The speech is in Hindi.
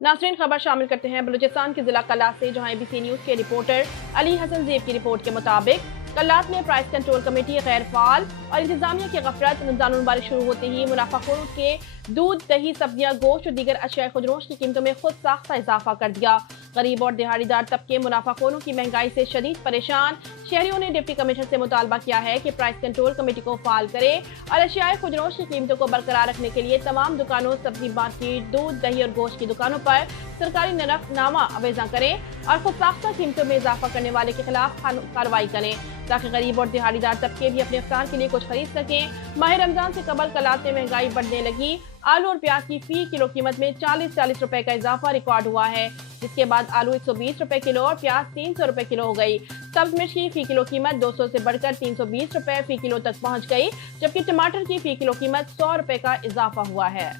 नाज़रीन, खबर शामिल करते हैं बलूचिस्तान के जिला कल्लात से, जहां एबीसी न्यूज के रिपोर्टर अली हसन ज़ेब की रिपोर्ट के मुताबिक कल्लात में प्राइस कंट्रोल कमेटी गैर फाल और इंतजामिया की गफलत। रमजान मुबारक शुरू होते ही मुनाफाखोरों के दूध, दही, सब्जियां, गोश्त और दीगर अशिया खुदरोश की कीमतों में खुद साख्ता इजाफा कर दिया। गरीब और दिहाड़ीदार तबके मुनाफाखोरों की महंगाई से शदीद परेशान। शहरियों ने डिप्टी कमिश्नर से मुतालबा किया है कि प्राइस कंट्रोल कमेटी को फाल करे और अशिया खुदरोश की कीमतों को बरकरार रखने के लिए तमाम दुकानों, सब्जी मार्केट, दूध, दही और गोश्त की दुकानों पर सरकारी नरफनामा अवेजा करें और खुद साख्ता कीमतों में इजाफा करने वाले के खिलाफ कार्रवाई करें, ताकि गरीब और दिहाड़ीदार तबके भी अपने इफ्तार के लिए कुछ खरीद सकें। माह रमजान से कबल कल्लात में महंगाई बढ़ने लगी। आलू और प्याज की फी किलो कीमत में 40-40 रुपए का इजाफा रिकॉर्ड हुआ है, जिसके बाद आलू 120 रुपए किलो और प्याज 300 रुपए किलो हो गई। सब्ज मिर्च की फी किलो कीमत 200 से बढ़कर 320 रुपए फी किलो तक पहुंच गई, जबकि टमाटर की फी किलो कीमत 100 रुपए का इजाफा हुआ है।